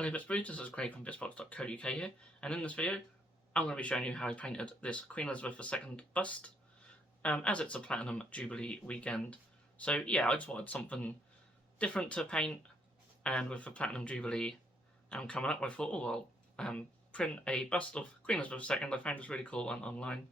Hello Bitzbox, this is Craig from Bitzbox.co.uk here, and in this video I'm going to be showing you how I painted this Queen Elizabeth II bust, as it's a Platinum Jubilee weekend. So yeah, I just wanted something different to paint, and with the Platinum Jubilee coming up, I thought, oh, I'll print a bust of Queen Elizabeth II. I found this really cool one online,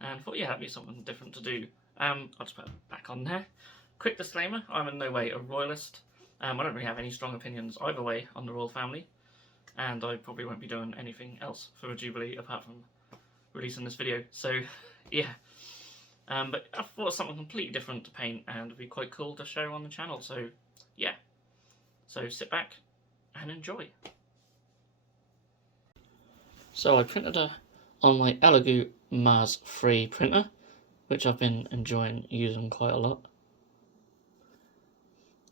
and thought, yeah, that'd be something different to do. I'll just put it back on there. Quick disclaimer, I'm in no way a royalist. I don't really have any strong opinions either way on the royal family, and I probably won't be doing anything else for the Jubilee apart from releasing this video. So, yeah. But I thought of something completely different to paint, and it'd be quite cool to show on the channel. So, yeah. So sit back and enjoy. So I printed on my Elegoo Mars 3 printer, which I've been enjoying using quite a lot.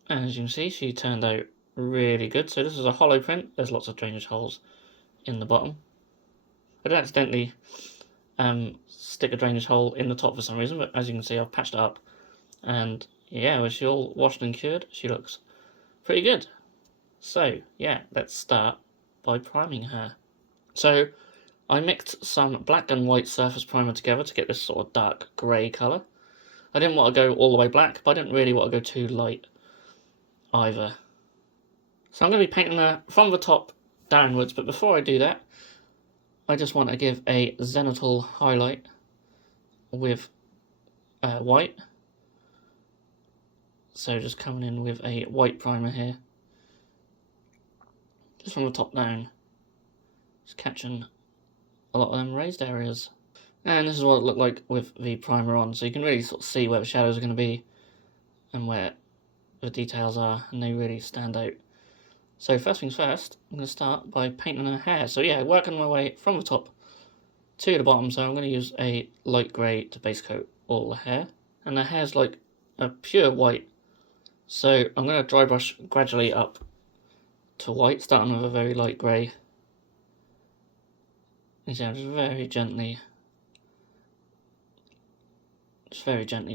And as you can see, she turned out really good. So this is a hollow print. There's lots of drainage holes in the bottom. I did accidentally stick a drainage hole in the top for some reason, but as you can see, I've patched it up. And yeah, when she's all washed and cured, she looks pretty good. So yeah, let's start by priming her. So I mixed some black and white surface primer together to get this sort of dark grey colour. I didn't want to go all the way black, but I didn't really want to go too light either. So I'm going to be painting her from the top downwards, but before I do that, I just want to give a zenithal highlight with white. So just coming in with a white primer here, just from the top down, just catching a lot of them raised areas. And this is what it looked like with the primer on, so you can really sort of see where the shadows are going to be and where the details are, and they really stand out. So first things first, I'm going to start by painting her hair. So yeah, working my way from the top to the bottom, so I'm going to use a light grey to base coat all the hair. And the hair's like a pure white, so I'm going to dry brush gradually up to white, starting with a very light grey. You see, I'm just very gently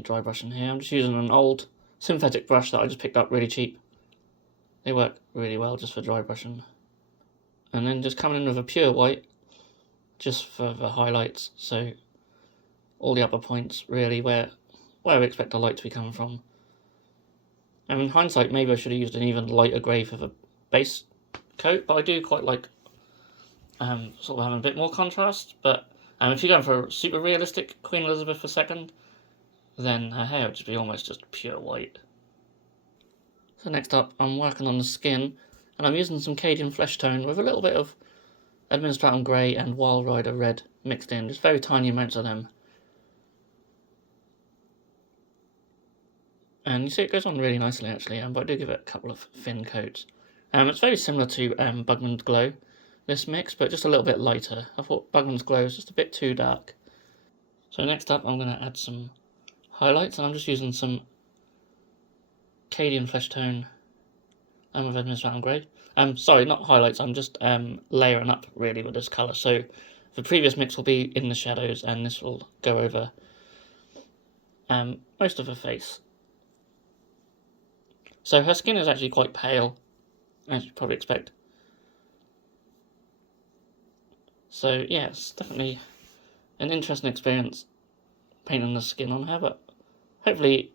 dry brushing here. I'm just using an old synthetic brush that I just picked up really cheap. They work really well just for dry brushing. And then just coming in with a pure white just for the highlights, so all the upper points really where we expect the light to be coming from. And in hindsight, maybe I should have used an even lighter grey for the base coat, but I do quite like sort of having a bit more contrast. But if you're going for a super realistic Queen Elizabeth II, then her hair would just be almost just pure white. So next up, I'm working on the skin, and I'm using some Cadian flesh tone with a little bit of Administratum Grey and Wild Rider Red mixed in, just very tiny amounts of them. And you see it goes on really nicely actually, but I do give it a couple of thin coats. It's very similar to Bugman's Glow, this mix, but just a little bit lighter. I thought Bugman's Glow was just a bit too dark. So next up, I'm going to add some highlights, and I'm just using some Cadian flesh tone and with Administratum Grey. Sorry, not highlights, I'm just layering up really with this colour. So the previous mix will be in the shadows, and this will go over most of her face. So her skin is actually quite pale, as you'd probably expect. So yeah, it's definitely an interesting experience painting the skin on her, but hopefully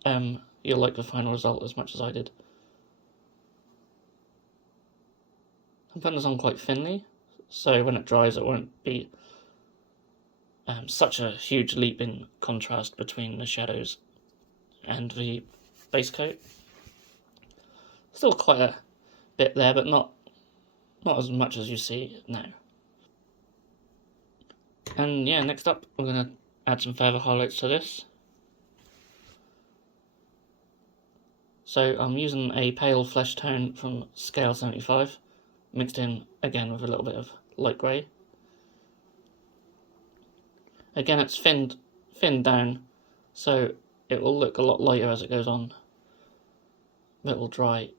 you'll like the final result as much as I did. I'm putting this on quite thinly, so when it dries it won't be such a huge leap in contrast between the shadows and the base coat. Still quite a bit there, but not as much as you see now. And yeah, next up we're going to add some further highlights to this. So I'm using a pale flesh tone from Scale 75, mixed in again with a little bit of light grey. Again, it's thinned down, so it will look a lot lighter as it goes on, but it will dry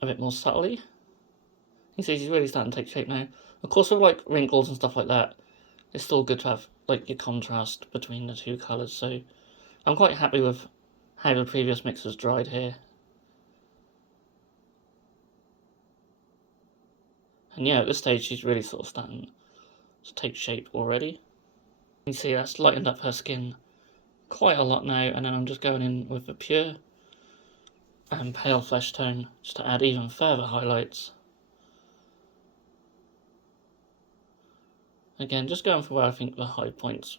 a bit more subtly. You see she's really starting to take shape now. Of course, with like wrinkles and stuff like that, it's still good to have like your contrast between the two colours, so I'm quite happy with how the previous mix has dried here. And yeah, at this stage she's really sort of starting to take shape already. You can see that's lightened up her skin quite a lot now, and then I'm just going in with the pure and pale flesh tone just to add even further highlights. Again, just going for where I think the high points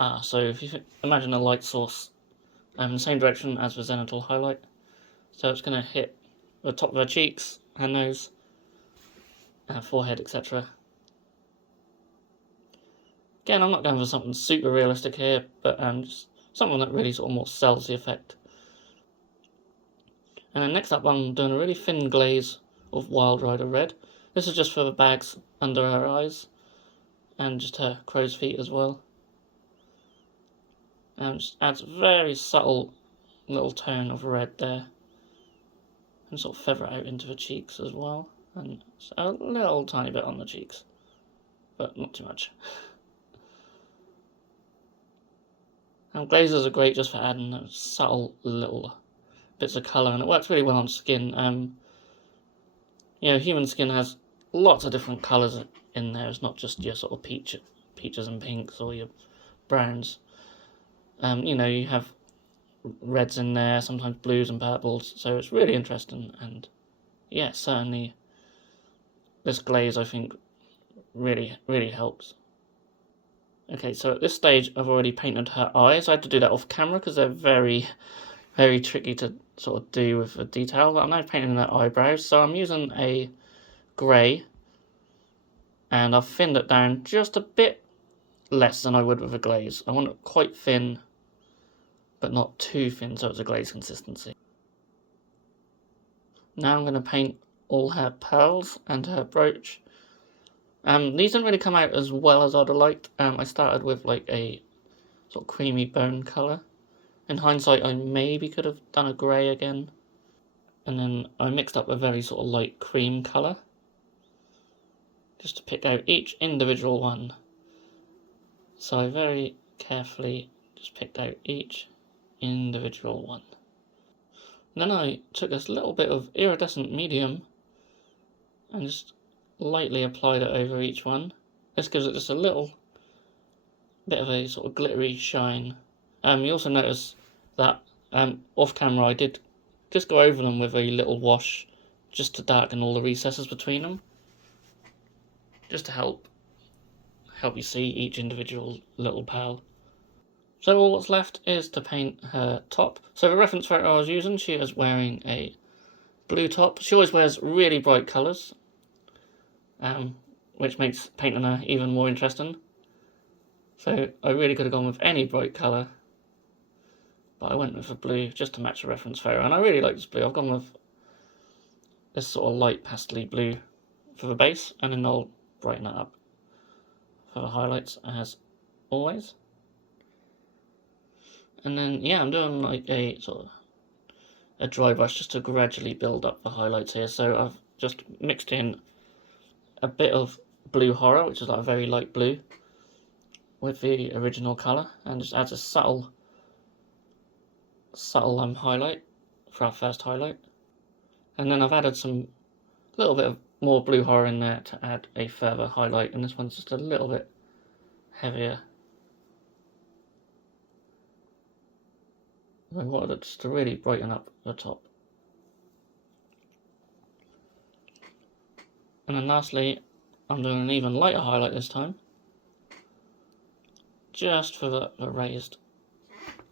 are. So if you imagine a light source in the same direction as the zenithal highlight, so it's going to hit the top of her cheeks, her nose, forehead, etc. Again, I'm not going for something super realistic here, but just something that really sort of more sells the effect. And then next up, I'm doing a really thin glaze of Wild Rider Red. This is just for the bags under her eyes, and just her crow's feet as well. And just adds a very subtle little tone of red there. And sort of feather out into the cheeks as well. And a little tiny bit on the cheeks, but not too much. And glazes are great just for adding those subtle little bits of colour, and it works really well on skin. You know, human skin has lots of different colours in there. It's not just your sort of peaches and pinks or your browns. You know, you have reds in there, sometimes blues and purples, so it's really interesting. And yeah, certainly this glaze I think really helps. Okay, so at this stage I've already painted her eyes. I had to do that off camera because they're very tricky to sort of do with the detail, but I'm now painting her eyebrows. So I'm using a grey, and I've thinned it down just a bit less than I would with a glaze. I want it quite thin, but not too thin, so it's a glaze consistency. Now I'm going to paint all her pearls and her brooch. These didn't really come out as well as I'd have liked. I started with like a sort of creamy bone colour. In hindsight, I maybe could have done a grey again. And then I mixed up a very sort of light cream colour, just to pick out each individual one. So I very carefully just picked out each individual one. And then I took this little bit of iridescent medium and just lightly applied it over each one. This gives it just a little bit of a sort of glittery shine. You also notice that off camera I did just go over them with a little wash just to darken all the recesses between them, just to help you see each individual little pearl. So all that's left is to paint her top. So the reference photo I was using, she is wearing a blue top. She always wears really bright colours, which makes painting her even more interesting. So I really could have gone with any bright colour, but I went with the blue just to match the reference photo. And I really like this blue. I've gone with this sort of light pastel blue for the base, and then I'll brighten it up for the highlights as always. And then yeah, I'm doing like a sort of a dry brush just to gradually build up the highlights here. So I've just mixed in a bit of blue horror, which is like a very light blue, with the original colour, and just adds a subtle highlight for our first highlight. And then I've added some little bit of more blue horror in there to add a further highlight, and this one's just a little bit heavier. I wanted it just to really brighten up the top. And then lastly, I'm doing an even lighter highlight this time, just for the raised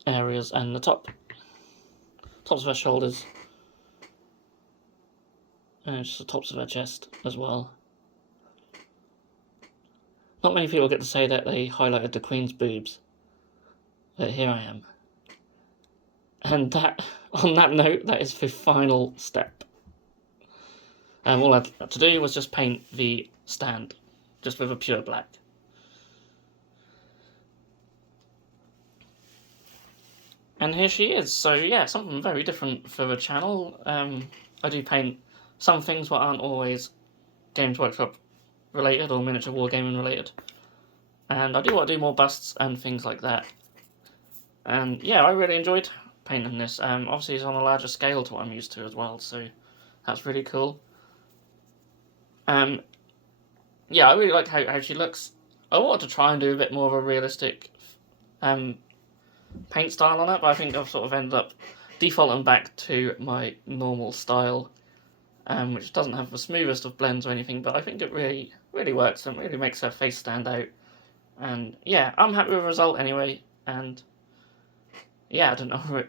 areas and the tops of her shoulders, and just the tops of her chest as well. Not many people get to say that they highlighted the Queen's boobs, but here I am. And that, on that note, that is the final step. And all I had to do was just paint the stand, just with a pure black. And here she is. So yeah, something very different for the channel. I do paint some things that aren't always Games Workshop related or miniature wargaming related. And I do want to do more busts and things like that. And yeah, I really enjoyed painting this. Obviously it's on a larger scale to what I'm used to as well, so that's really cool. Yeah, I really like how she looks. I wanted to try and do a bit more of a realistic paint style on it, but I think I've sort of ended up defaulting back to my normal style, which doesn't have the smoothest of blends or anything, but I think it really works and really makes her face stand out. And yeah, I'm happy with the result anyway, and yeah, I don't know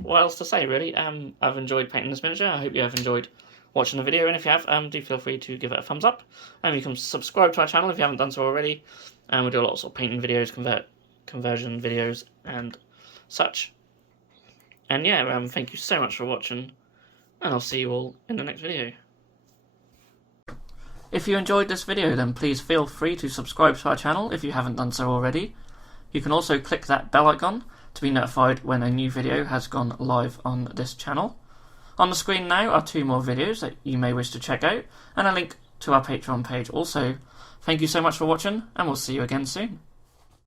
what else to say really. I've enjoyed painting this miniature. I hope you have enjoyed watching the video, and if you have, do feel free to give it a thumbs up. You can subscribe to our channel if you haven't done so already. We do lots of painting videos, conversion videos, and such. And yeah, thank you so much for watching, and I'll see you all in the next video. If you enjoyed this video, then please feel free to subscribe to our channel if you haven't done so already. You can also click that bell icon to be notified when a new video has gone live on this channel. On the screen now are 2 more videos that you may wish to check out, and a link to our Patreon page also. Thank you so much for watching, and we'll see you again soon.